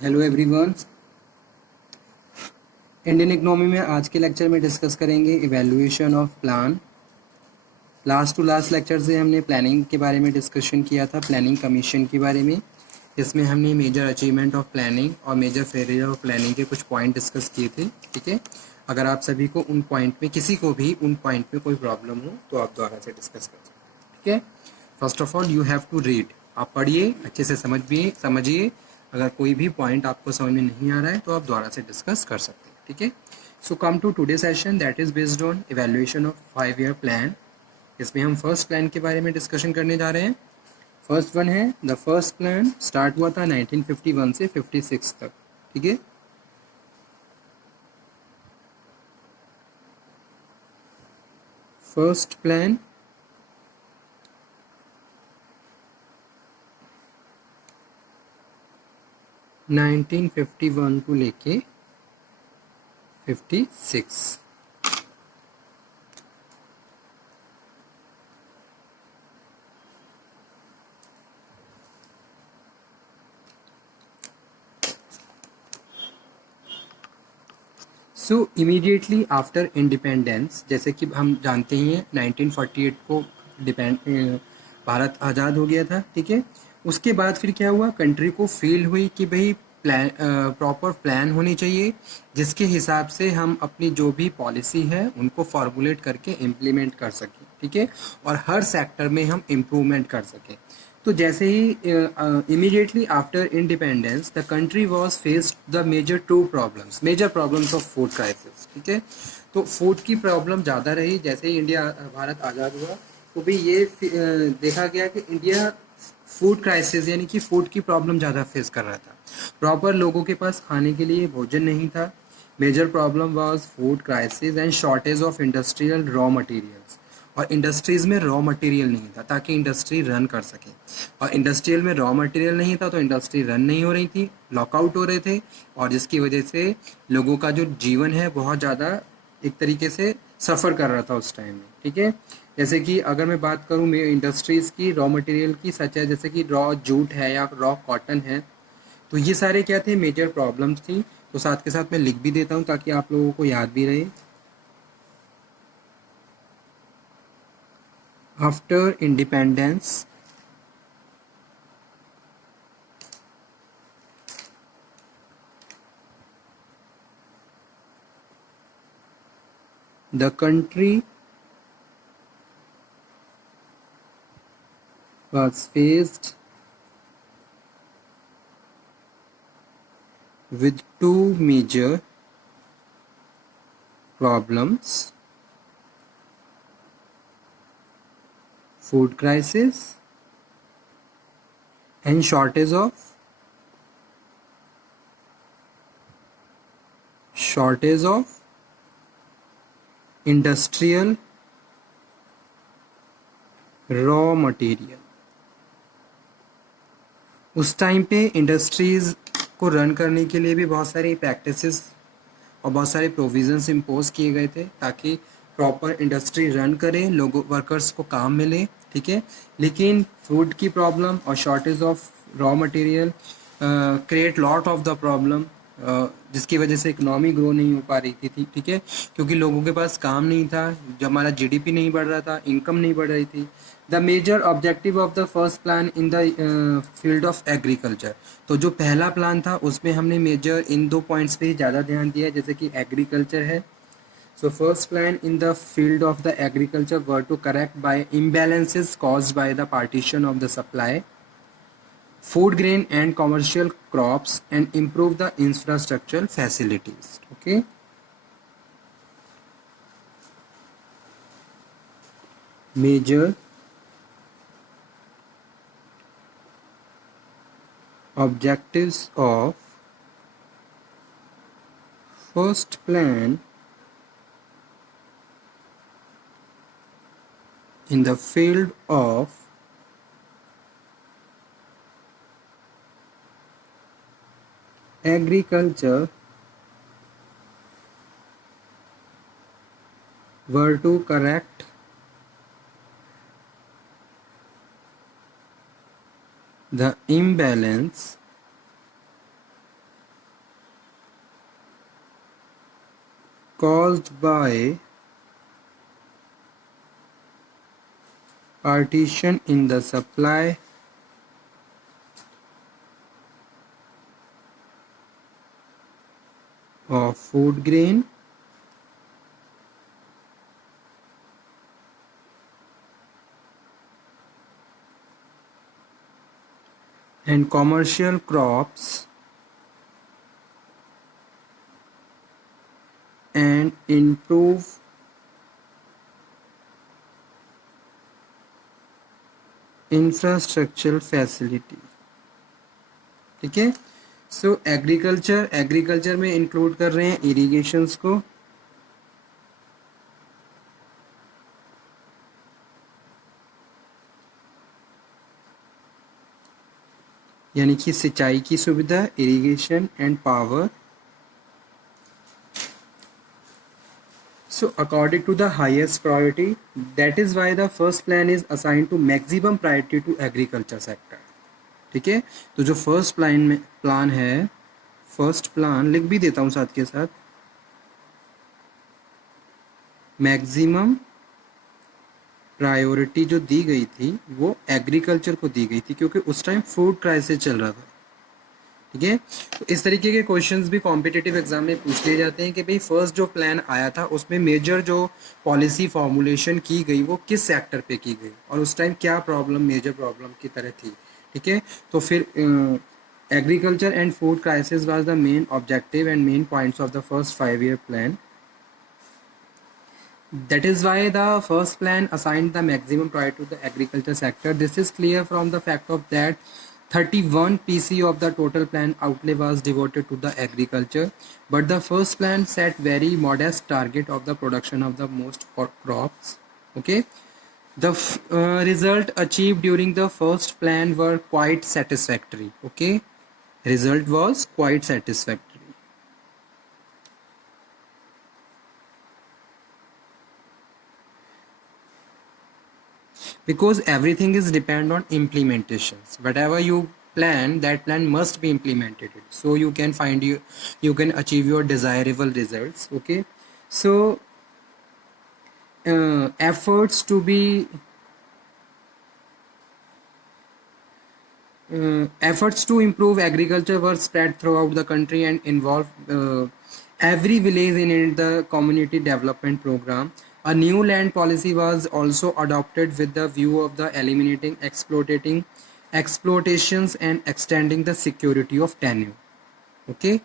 Hello everyone. Indian economy में आज के लेक्चर में डिस्कस करेंगे evaluation of plan. Last to last lecture से हमने प्लानिंग के बारे में डिस्कशन किया था, प्लानिंग कमीशन के बारे में। इसमें हमने मेजर अचीवमेंट ऑफ प्लानिंग और मेजर फेलियर ऑफ प्लानिंग के कुछ पॉइंट डिस्कस किए थे। ठीक है, अगर आप सभी को उन पॉइंट में, किसी को भी उन पॉइंट में कोई प्रॉब्लम हो तो आप दोबारा से डिस्कस कर सकते हैं। ठीक है, first of all you have to read, आप पढ़िए, अच्छे से समझिए। अगर कोई भी पॉइंट आपको समझ में नहीं आ रहा है तो आप दोबारा से डिस्कस कर सकते हैं। ठीक है, so come to today session that is based on evaluation of 5 year plan. इसमें हम फर्स्ट प्लान के बारे में डिस्कशन करने जा रहे हैं। फर्स्ट वन है, द फर्स्ट प्लान स्टार्ट हुआ था 1951 से 56 तक। ठीक है, फर्स्ट प्लान नाइनटीन 51 को लेके 56। सो इमीडिएटली आफ्टर इंडिपेंडेंस, जैसे कि हम जानते ही हैं 1948 को भारत आज़ाद हो गया था। ठीक है, उसके बाद फिर क्या हुआ, कंट्री को फील हुई कि भाई प्रॉपर प्लान होनी चाहिए जिसके हिसाब से हम अपनी जो भी पॉलिसी है उनको फॉर्मुलेट करके इम्प्लीमेंट कर सकें। ठीक है, और हर सेक्टर में हम इम्प्रूवमेंट कर सकें। तो जैसे ही immediately after independence the country was faced the major problems of food crisis. ठीक है, तो फूड की प्रॉब्लम ज़्यादा रही। जैसे ही भारत आज़ाद हुआ तो भी ये देखा गया कि इंडिया फूड क्राइसिस यानी कि फूड की प्रॉब्लम ज़्यादा फेस कर रहा था। प्रॉपर लोगों के पास खाने के लिए भोजन नहीं था। Major problem was food crisis and shortage of industrial raw materials. और इंडस्ट्रीज़ में रॉ मटेरियल नहीं था ताकि इंडस्ट्री रन कर सके, और इंडस्ट्रियल में रॉ मटेरियल नहीं था तो इंडस्ट्री रन नहीं हो रही थी, लॉकआउट हो रहे थे, और जिसकी वजह से लोगों का जो जीवन है बहुत ज़्यादा एक तरीके से सफ़र कर रहा था उस टाइम में। ठीक है, जैसे कि अगर मैं बात करूँ इंडस्ट्रीज़ की रॉ मटेरियल की, सच है जैसे कि रॉ जूट है या रॉ कॉटन है, तो ये सारे क्या थे, मेजर प्रॉब्लम्स थी। तो साथ के साथ मैं लिख भी देता हूँ ताकि आप लोगों को याद भी रहे। After independence the country was faced with two major problems: food crisis and shortage of industrial raw material. उस टाइम पे इंडस्ट्रीज़ को रन करने के लिए भी बहुत सारी प्रैक्टिसेस और बहुत सारे प्रोविज़न्स इम्पोज किए गए थे ताकि प्रॉपर इंडस्ट्री रन करे, लोगों वर्कर्स को काम मिले। ठीक है, लेकिन फूड की प्रॉब्लम और shortage of raw material create lot of the problem, जिसकी वजह से इकोनॉमी ग्रो नहीं हो पा रही थी। ठीक है, क्योंकि लोगों के पास काम नहीं था, जब हमारा जीडीपी नहीं बढ़ रहा था, इनकम नहीं बढ़ रही थी। The major objective of the first plan in the field of agriculture, तो जो पहला प्लान था उसमें हमने मेजर इन दो पॉइंट्स पे ही ज़्यादा ध्यान दिया, जैसे कि एग्रीकल्चर है। So first plan in the field of the agriculture were to correct by imbalances caused by the partition of the supply, food grain and commercial crops, and improve the infrastructural facilities. Okay, major objectives of first plan in the field of agriculture were to correct the imbalance caused by partition in the supply of food grain and commercial crops and improve infrastructural facility. ठीक है, सो agriculture में include कर रहे हैं irrigations को, यानी कि सिंचाई की सुविधा, irrigation and power. So according to the highest priority, that is why the first plan is assigned to maximum priority to agriculture sector. ठीक है, तो जो फर्स्ट प्लान है, फर्स्ट प्लान लिख भी देता हूँ साथ के साथ, मैक्सिमम प्रायोरिटी जो दी गई थी वो एग्रीकल्चर को दी गई थी, क्योंकि उस टाइम फूड क्राइसिस चल रहा था. ठीक है, तो इस तरीके के क्वेश्चंस भी कॉम्पिटिटिव एग्जाम में पूछ लिए जाते हैं कि भाई फर्स्ट जो प्लान आया था उसमें मेजर जो पॉलिसी फॉर्मुलेशन की गई वो किस सेक्टर पे की गई और उस टाइम क्या प्रॉब्लम, मेजर प्रॉब्लम की तरह थी. ठीक है, तो फिर agriculture and food crisis was the main objective and main points of the first 5-year plan. That is why the first plan assigned the maximum priority to the agriculture sector. This is clear from the fact of that 31 PC of the total plan outlay was devoted to the agriculture, but the first plan set very modest target of the production of the most crops. Okay, the result achieved during the first plan were quite satisfactory. Okay, result was quite satisfactory. Because everything is depend on implementations. Whatever you plan, that plan must be implemented, so you can achieve your desirable results. Okay, so efforts to improve agriculture were spread throughout the country and involved every village in the community development program. A new land policy was also adopted with the view of the eliminating exploitations and extending the security of tenure. Okay,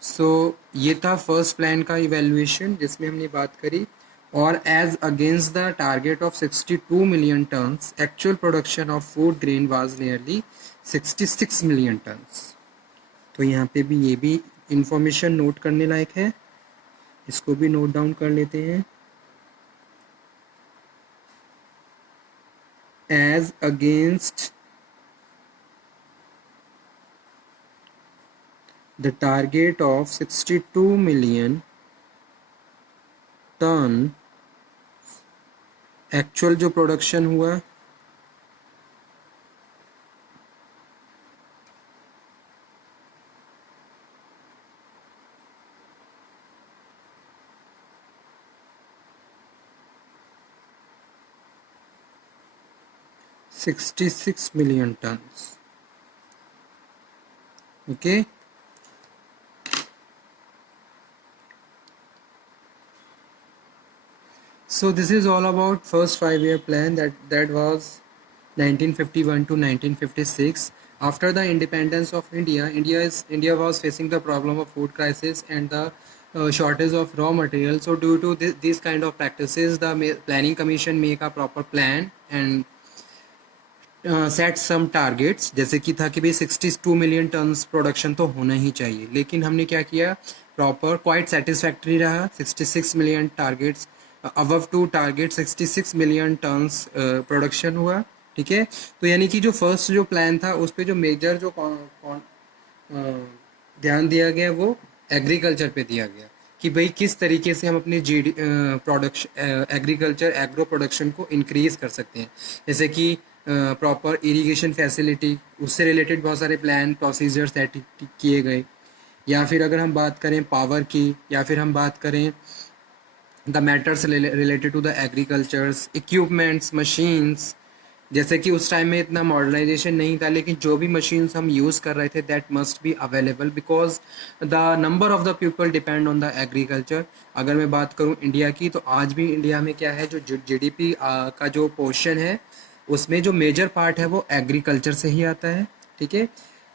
so ये था first plan का evaluation जिसमें हमने बात करी. और as against the target of 62 million tons, actual production of food grain was nearly 66 million tons. तो यहाँ पे भी ये भी इंफॉर्मेशन नोट करने लायक है, इसको भी नोट डाउन कर लेते हैं. As against the target of 62 million ton, actual जो प्रोडक्शन हुआ $66 million tons. Okay, so this is all about first 5-year plan that was 1951 to 1956. After the independence of India was facing the problem of food crisis and the shortage of raw material. So due to these kind of practices, the planning commission make a proper plan and set some targets, जैसे कि था कि भाई 62 million tons production तो होना ही चाहिए, लेकिन हमने क्या किया, प्रॉपर क्वाइट सेटिस्फैक्ट्री रहा. 66 million targets above to target 66 million tons production हुआ. ठीक है, तो यानी कि जो फर्स्ट जो प्लान था उस पर जो मेजर जो ध्यान दिया गया वो एग्रीकल्चर पे दिया गया कि भाई किस तरीके से हम अपने प्रोडक्शन एग्रीकल्चर एग्रो प्रोडक्शन को इंक्रीज कर सकते हैं. जैसे कि प्रॉपर इरिगेशन फैसिलिटी, उससे रिलेटेड बहुत सारे प्लान प्रोसीजर सेट किए गए. या फिर अगर हम बात करें पावर की, या फिर हम बात करें the matters related to the agricultures, equipments, machines, जैसे कि उस टाइम में इतना मॉडर्नाइजेशन नहीं था, लेकिन जो भी मशीन्स हम यूज़ कर रहे थे that must be available because the number of the people depend on the agriculture. अगर मैं बात करूं इंडिया की, तो आज भी इंडिया में क्या है, जो जीडीपी का जो पोर्शन है उसमें जो मेजर पार्ट है वो एग्रीकल्चर से ही आता है, ठीक है।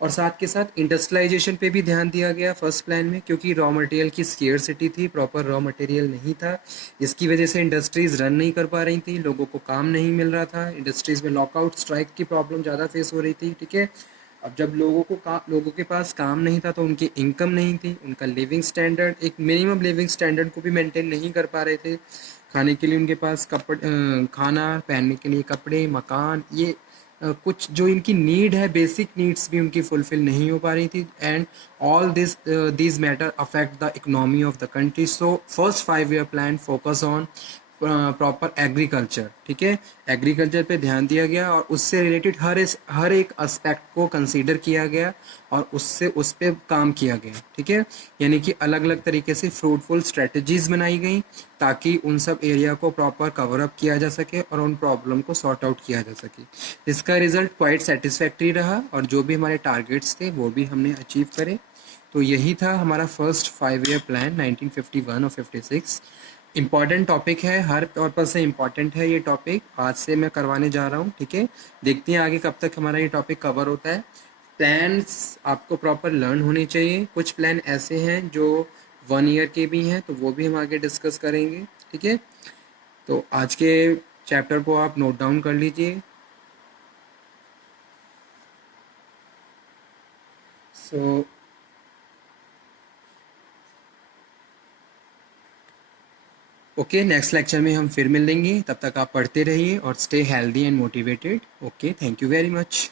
और साथ के साथ इंडस्ट्रियलाइजेशन पे भी ध्यान दिया गया फर्स्ट प्लान में, क्योंकि रॉ मटेरियल की स्केर्सिटी थी, प्रॉपर रॉ मटेरियल नहीं था, इसकी वजह से इंडस्ट्रीज़ रन नहीं कर पा रही थी, लोगों को काम नहीं मिल रहा था, इंडस्ट्रीज़ में लॉकआउट स्ट्राइक की प्रॉब्लम ज़्यादा फेस हो रही थी, ठीक है। अब जब लोगों के पास काम नहीं था तो उनकी इनकम नहीं थी, उनका लिविंग स्टैंडर्ड, एक मिनिमम लिविंग स्टैंडर्ड को भी मेंटेन नहीं कर पा रहे थे। खाने के लिए उनके पास खाना, पहनने के लिए कपड़े, मकान, ये कुछ जो इनकी नीड है, बेसिक नीड्स भी उनकी फुलफिल नहीं हो पा रही थी। And all this matter affect the economy of the country. So first 5 year plan focus on proper agriculture, ठीक है। एग्रीकल्चर पे ध्यान दिया गया और उससे रिलेटेड हर एक एस्पेक्ट को कंसीडर किया गया और उस पे काम किया गया, ठीक है। यानी कि अलग अलग तरीके से फ्रूटफुल स्ट्रेटजीज बनाई गई ताकि उन सब एरिया को प्रॉपर कवर अप किया जा सके और उन प्रॉब्लम को सॉर्ट आउट किया जा सके। इसका रिजल्ट क्वाइट सेटिस्फैक्ट्री रहा और जो भी हमारे टारगेट्स थे वो भी हमने अचीव करे। तो यही था हमारा फर्स्ट 5 ईयर प्लान 1951 और 56। इम्पॉर्टेंट टॉपिक है, हर पर्पज से इम्पॉर्टेंट है ये टॉपिक, आज से मैं करवाने जा रहा हूँ, ठीक है। देखते हैं आगे कब तक हमारा ये टॉपिक कवर होता है। प्लान्स आपको प्रॉपर लर्न होने चाहिए, कुछ प्लान ऐसे हैं जो 1 ईयर के भी हैं, तो वो भी हम आगे डिस्कस करेंगे, ठीक है। तो आज के चैप्टर को आप नोट डाउन कर लीजिए। सो ओके, नेक्स्ट लेक्चर में हम फिर मिलेंगे, तब तक आप पढ़ते रहिए और stay healthy and motivated. Okay, thank you very much.